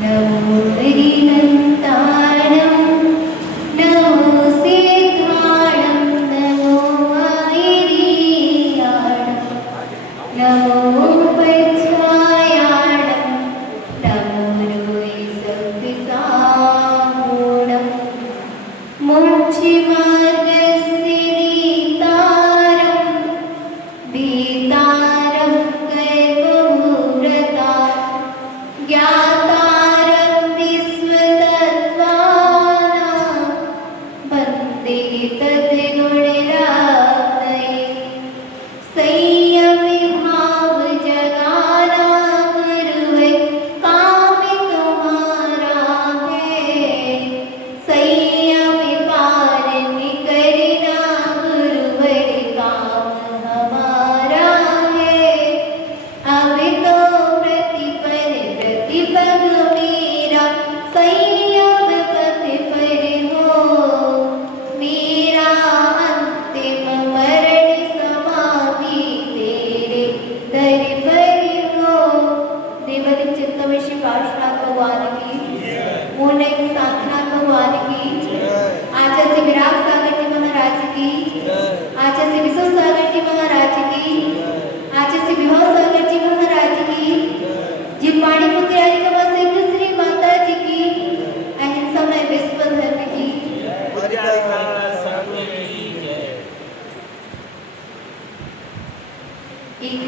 नमो हरिनन्ताणं नमो सिद्धाणं नमो आयरीयाणं नमो पच्छायाणं नमो रोयसद्विसागुणं मोक्षमार्गस्य नेतारं वेतारं कर्मभूव्रता ज्ञातारं विश्वतत्त्वानां वन्दे तद्गुणरात्मये संयमि भावजगाना गुरुवे काम तुम्हारा है संयमि पालन करना गुरुवर काम हमारा है अब तो प्रतिपल प्रतिपग मेरा संयम पथ पर हो मेरा अंतिम मरण समाधि तेरे दर पर हो। देवदिन चित्तवशी पार्श्वनाथ भगवान की मूल साधनाथ भगवान की आचार्य विराग सागर जी महाराज की आचार्य विश्व सागर जी महाराज की आचार्य विभव सागर जी महाराज की जिनवाणी पुत्रियारी कमा सिंह श्री माता जी की अहिंसा में विश्व धर्म की एक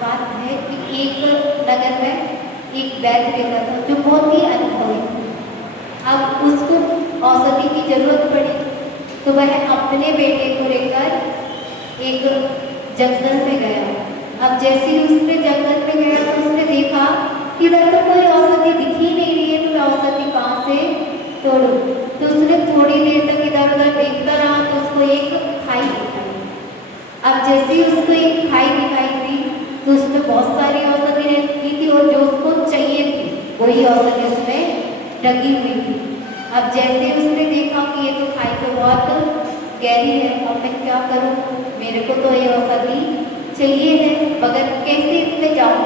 बात है कि एक नगर में एक वैद्य रहता था जो बहुत ही अनुभवी था। अब उसको औषधि की जरूरत पड़ी तो वह अपने बेटे को लेकर एक जंगल में गया। अब जैसे ही उसने जंगल में गया तो उसने देखा कि इधर तो कोई औषधि दिख ही नहीं रही है, तो मैं औषधि कहाँ से तोड़ूं। तो उसने थोड़ी देर तक इधर उधर देखता रहा तो उसको एक खाई दिखाई। अब जैसे ही उसको एक खाई दिखाई थी तो उसमें बहुत सारी औषधि रहती थी और जो उसको चाहिए थी वही औषधि उसमें लगी हुई थी। अब जैसे उसने देखा कि ये तो खाई तो बहुत गहरी है, अब मैं क्या करूं, मेरे को तो ये औषधि चाहिए है मगर कैसे इसमें जाऊं,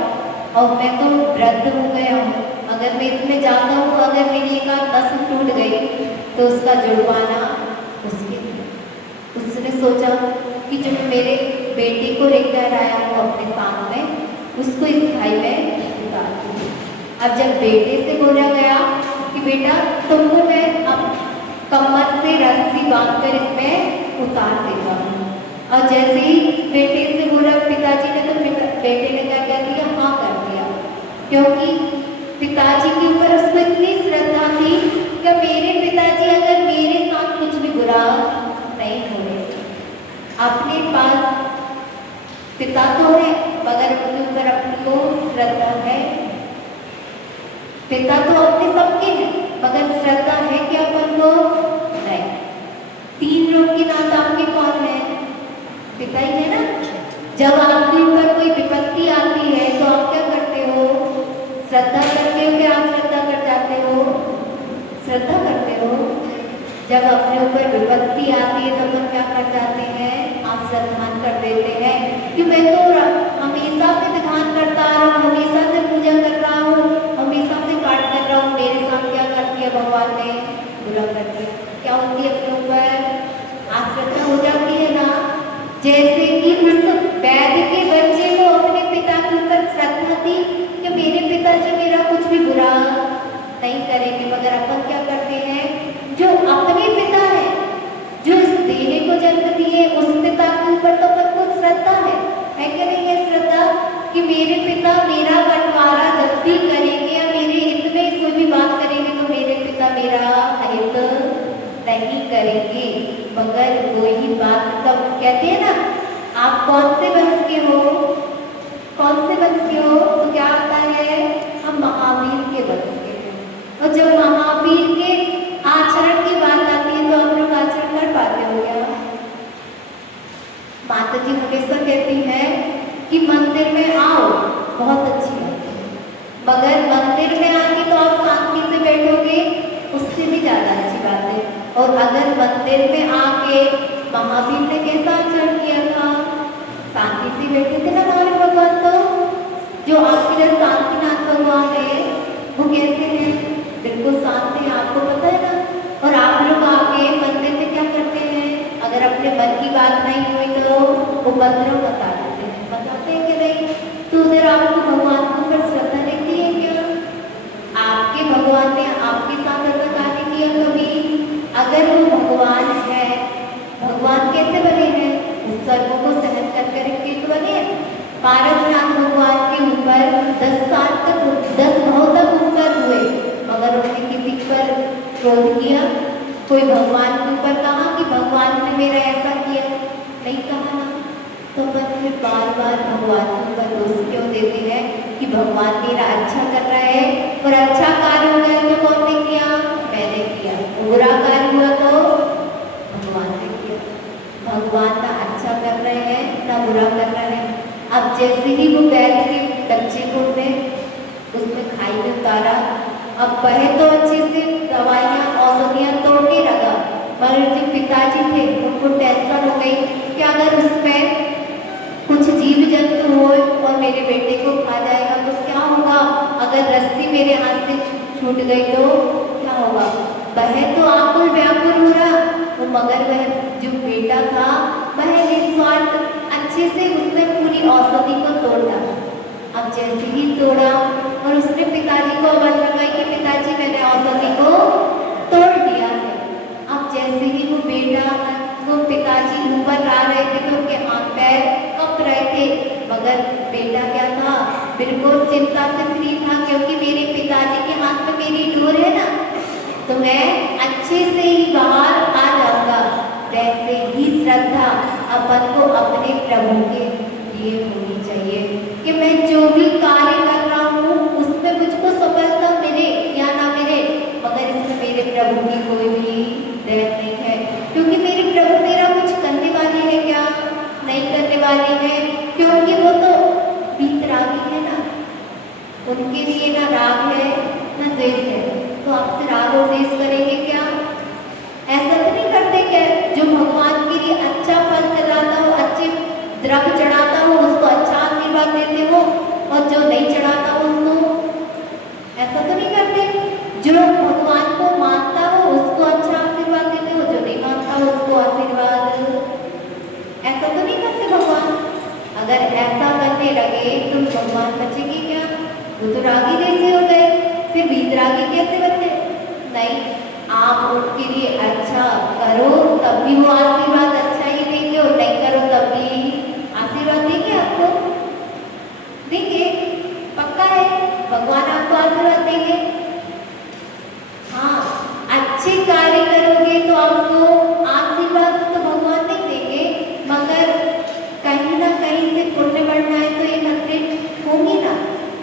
और मैं तो वृद्ध हो गया हूँ, अगर मैं इसमें जाता हूँ अगर मेरी एक आध नस टूट गई तो उसका जुड़वाना मुश्किल है। उसने सोचा कि जो मेरे बेटे को लेकर आया हूँ अपने साथ में उसको इस खाई में उतार दूँ। अब जब बेटे से बोला गया कि बेटा तुमको मैं अब कमर से रस्सी बांधकर इसमें उतार देता हूँ, और जैसे ही बेटे से बोला पिताजी ने तो बेटे ने क्या किया, हाँ कर दिया, क्योंकि पिताजी के ऊपर उसको इतनी श्रद्धा थी कि मेरे पिताजी अगर मेरे साथ कुछ भी बुरा नहीं होने, अपने पास पिता तो है मगर उनके ऊपर अपनी को श्रद्धा है। पिता तो अपने सबके हैं मगर श्रद्धा है कि अपन को नहीं। तीन लोग के नाम आपके कौन है, पिता ही है ना। जब आपके ऊपर कोई विपत्ति आती है तो आप क्या करते हो, श्रद्धा करते हो कि आप श्रद्धा कर जाते हो, श्रद्धा करते हो। जब अपने ऊपर विपत्ति आती है तब हम क्या कर जाते हैं, आप श्रद्धान कर देते हैं कि मैं तो हमेशा से विधान करता आ रहा हूँ, हमेशा से पूजा कर रहा हूँ, हमेशा से पाठ कर रहा हूँ, मेरे साथ क्या कर दिया भगवान ने, बुरा कर दिया। क्या होती है अपने ऊपर आश्रद्धा हो जाती है ना। जैसे कि उस वैद्य के बच्चे को अपने पिता के ऊपर श्रद्धा थी कि मेरे पिताजी मेरा कुछ भी बुरा नहीं करेंगे, मगर अपन क्या करते हैं, जो अपने पिता है जो इस देह को जन्म दिए उस पिता के ऊपर तो अपन को श्रद्धा है कि नहीं है श्रद्धा, कि मेरे पिता मेरा बंटवारा जब भी करेंगे या मेरे हित में कोई भी बात करेंगे तो मेरे पिता मेरा हित नहीं करेंगे। मगर वही बात तब कहते हैं ना, आप कौन से वंश के हो, कौन से वंश के हो, तो क्या आता है, हम महावीर के वंश के हैं। और जब महावीर के आचरण की बात आती है तो हम लोग आचरण कर पाते हो क्या। माता जी हमेशा कहती हैं कि मंदिर में आओ बहुत अच्छी बात है, मगर मंदिर में आके तो आप शांति से बैठोगे उससे भी ज्यादा अच्छी बात है। और अगर मंदिर में आके महावीर ने कैसा आचरण किया था, शांति से बैठे थे ना हमारे भगवान, तो जो आखिर शांतिनाथ भगवान है पारसनाथ भगवान के ऊपर 10 साल तक 10 भाव तक ऊपर हुए, मगर उन्होंने किसी पर क्रोध किया? कोई भगवान के ऊपर कहा कि भगवान ने मेरा ऐसा किया? नहीं कहा ना। तो अपन फिर बार बार भगवान के ऊपर दोष क्यों देते हैं कि भगवान मेरा अच्छा कर रहा है, और अच्छा कार्य हो गया तो कौन ने किया? मैंने किया। बुरा कार्य हुआ तो भगवान ने किया। भगवान ना अच्छा कर रहे हैं ना बुरा कर रहे हैं। अब जैसे ही वो बैल के बच्चे को उसमें खाई में उतारा, अब वह तो अच्छे से दवाइयाँ औषधियाँ तोड़ने लगा, मगर जो पिताजी थे उनको टेंशन हो गई कि अगर उसमें कुछ जीव जंतु हो और मेरे बेटे को खा जाएगा तो क्या होगा? अगर रस्सी मेरे हाथ से छूट गई तो क्या होगा? वह तो आकुल व्याकुल हो रहा, वो मगर वह जो बेटा था वह निस्वार्थ अच्छे से उसने पूरी औषधि को तोड़ डाला। अब जैसे ही तोड़ा और उसने पिताजी को आवाज लगाई कि पिताजी मैंने औषधि को तोड़ दिया है। अब जैसे ही वो बेटा वो पिताजी ऊपर आ रहे थे तो उनके हाथ पैर कप रहे थे, मगर बेटा क्या था? बिल्कुल चिंता से फ्री था, क्योंकि मेरे पिताजी के हाथ में मेरी डोर है ना, तो मैं अच्छे से ही बाहर आ जाऊंगा। वैसे ही श्रद्धा अपन को अपने प्रभु के लिए होनी चाहिए कि मैं जो भी कार्य कर रहा हूँ उसमें मुझको सफलता मिले या ना मिले, मगर इसमें मेरे प्रभु की कोई भी देर नहीं है, क्योंकि मेरे प्रभु मेरा कुछ करने वाले हैं क्या? नहीं करने वाले हैं, क्योंकि वो तो वीतरागी है ना, उनके लिए ना राग है ना द्वेष है। तो आपसे राग और द्वेष करेंगे क्या? ऐसा तो नहीं करते क्या? जो भगवान के लिए अच्छा फल चढ़ाता हो, अच्छे द्रव्य चढ़ाता हो, उसको अच्छा आशीर्वाद देते हो, और जो नहीं चढ़ाता हो उसको ऐसा तो नहीं करते? जो भगवान को मानता हो उसको अच्छा आशीर्वाद देते हो, जो नहीं मानता हो उसको आशीर्वाद ऐसा तो नहीं करते भगवान? अगर ऐसा करने लगे तो भगवान बचेंगे क्या? वो तो रागी जैसे हो गए, फिर वीतरागी कैसे बचे? नहीं, आप उनके लिए अच्छा करो तब भी वो आशीर्वाद अच्छा ही देंगे, और नहीं करो तब भी आशीर्वाद देंगे आपको, देंगे, पक्का है भगवान आपको आशीर्वाद देंगे। हाँ, अच्छे कार्य करोगे तो आपको आशीर्वाद तो भगवान नहीं देंगे, मगर कहीं ना कहीं से पुण्य बढ़ना है तो एकत्रित होंगे ना,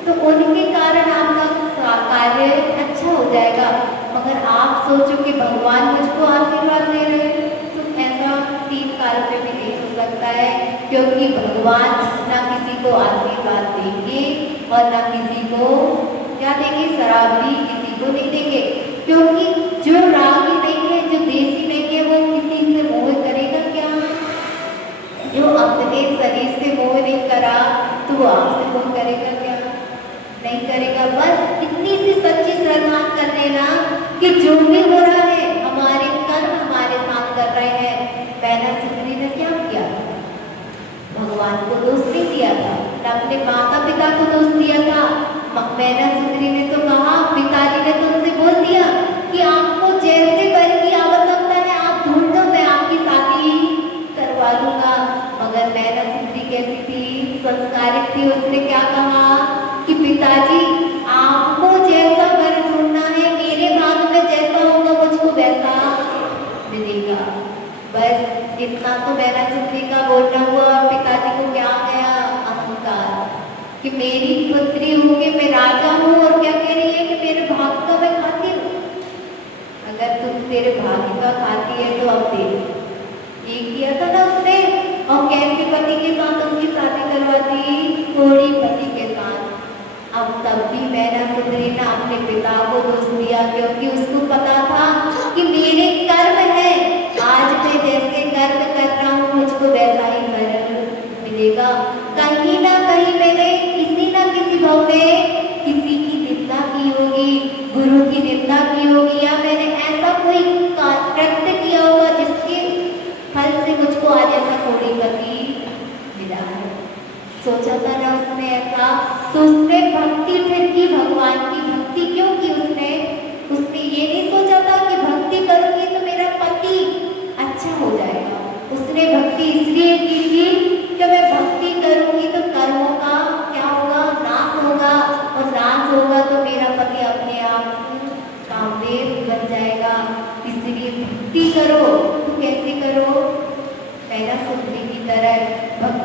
तो उनके कारण आपका कार्य अच्छा हो जाएगा। मगर आप सोचो कि भगवान मुझको आशीर्वाद दे रहे हैं, तो ऐसा 3 काल पे भी नहीं हो सकता है, क्योंकि भगवान ना किसी को आशीर्वाद देंगे और ना किसी को क्या देंगे? शराब भी किसी को नहीं देंगे, क्योंकि जो रागी नहीं है, जो देसी नहीं है, वो किसी से मोह करेगा क्या? जो अपने शरीर से मोह नहीं करा तो वो आपसे मोह करेगा क्या? नहीं करेगा। बस इतनी सी सच्ची श्रद्धा कर देना कि जो भी हो रहा है हमारे कर्म हमारे साथ कर रहे हैं। पहला सुंदरी ने क्या किया? भगवान को दोष नहीं दिया था, न अपने माता पिता को दोष दिया था। मैना सुंदरी ने तो कहा, पिताजी ने तो उनसे बोल दिया कि आपको जैसे वर की आवश्यकता है आप ढूंढ लो, मैं आपकी शादी करवा दूंगा। मगर मैना सुंदरी कैसी थी? संस्कारित थी। उसने क्या कहा कि पिताजी आपको जैसा वर ढूंढना है, मेरे भाग में जैसा होगा मुझको वैसा मिलेगा। बस इतना तो मैना सुंदरी का बोलना हुआ। पिताजी को क्या आ गया? अहंकार, कि मेरी पुत्री हूँ कि मैं राजा हूँ, और क्या कह रही है कि मेरे भाग का मैं खाती हूँ। अगर तुम तेरे भाग्य का खाती है तो अब देख, ये किया था ना उसने, और कैसे पति के साथ उसकी शादी करवाती? कोड़ी पति के साथ। अब तब भी मैना सुंदरी ने अपने पिता को दोष दिया, क्योंकि उसको पता था कि मेरे कर्म है, आज मैं जैसे कर्म कर रहा हूँ मुझको वैसा ही फल मिलेगा। कहीं ना कहीं मैंने किसी ना किसी भाव में किसी की निंदा की होगी, गुरु की निंदा की होगी, या मैंने ऐसा कोई कृत्य किया होगा जिसके फल से मुझको आज ऐसा कोड़ी पति मिला है। सोचा था ना उसने ऐसा, तो उसने भक्ति फिर की। भगवान की भक्ति क्यों की उसने? उसने ये नहीं सोचा था कि भक्ति करूंगी तो मेरा पति अच्छा हो जाएगा। उसने भक्ति इसलिए की थी कि मैं भक्ति करूंगी तो कर्मों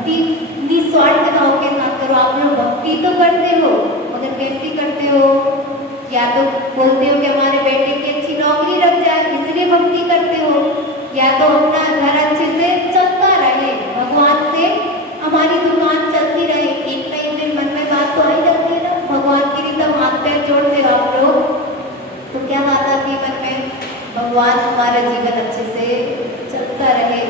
भक्ति निस्वार्थ भाव के साथ करो। आप लोग भक्ति तो करते हो मगर कैसी करते हो? या तो बोलते हो कि हमारे बेटे की अच्छी नौकरी लग जाए इसलिए भक्ति करते हो, या तो अपना घर अच्छे से चलता रहे, भगवान से हमारी दुकान चलती रहे। एक ना एक दिन मन में बात तो आई जाती है ना, भगवान के लिए तब हाथ पैर जोड़ते हो आप लोग, तो क्या बात आती है मन में? भगवान हमारा जीवन अच्छे से चलता रहे।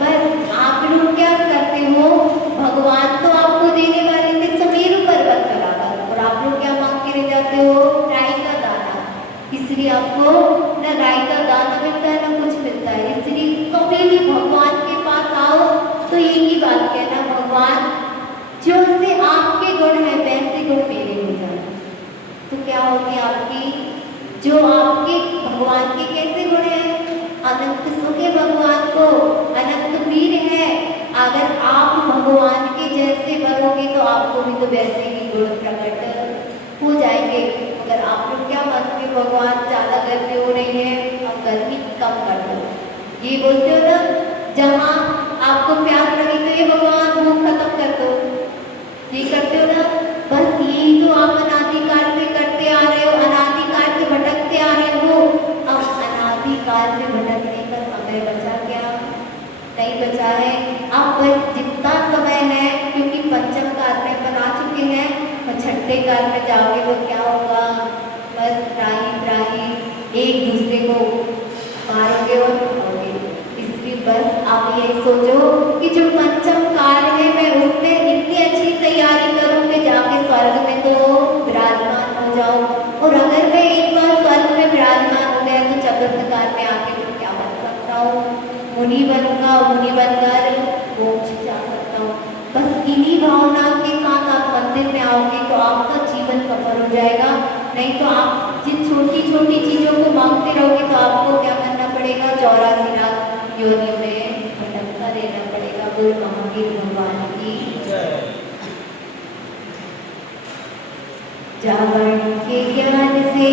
बस आप लोग क्या करते हो? भगवान तो आपको देने वाले थे सुमेरु पर्वत बराबर, और आप लोग क्या मांग के ले जाते हो? राई का दाना। इसलिए आपको ना राई का दाना मिलता है ना कुछ मिलता है। इसलिए कभी भी भगवान के पास आओ तो एक ही बात कहना, भगवान जो से आपके गुण है वैसे गुण मेरे हो जाए। तो क्या होगी आपकी? जो आपके भगवान के कैसे गुण है? अनंत सुख है भगवान को, अनंत वीर है। अगर आप भगवान के जैसे बनोगे तो आपको भी तो वैसे ही गुण प्रकट हो जाएंगे। अगर आप लोग क्या मानते हो? भगवान ज्यादा गर्मी हो रही है, अब गर्मी कम कर दो, ये बोलते हो ना। जहाँ आपको प्यास लगी तो ये भगवान भूख खत्म कर दो, ये करते हो ना। बस यही तो आप अनादिकाल से करते आ रहे हो, अनादिकाल से भटकते आ रहे हो। अब अनादिकाल से भटकने का समय बचा क्या? नहीं बचा है। अब बस जितना समय है, क्योंकि पंचम काल में अपन आ चुके हैं, और छठे काल में जाओगे तो क्या होगा? बस त्राही एक दूसरे को मारोगे और खाओगे। इसलिए बस आप ये सोचो कि जो पंचम काल है मैं उसमें इतनी अच्छी तैयारी करूं कि जाके स्वर्ग में तो विराजमान हो जाओ। और अगर मैं एक बार स्वर्ग में विराजमान हो गया तो चतुर्थ काल में आके तो क्या बन सकता हूँ? मुनि बनूंगा, मुनि बनकर मोक्ष जा सकता हूँ। बस इन्हीं भावना के साथ आप मंदिर में आओगे तो आपका जीवन सफल हो जाएगा। नहीं तो आप जिन छोटी छोटी चीजों को मांगते रहोगे तो आपको क्या करना पड़ेगा? 84 लाख योनियों में भटकता रहना पड़ेगा। बोल महावीर भगवान की जागरण के ज्ञान से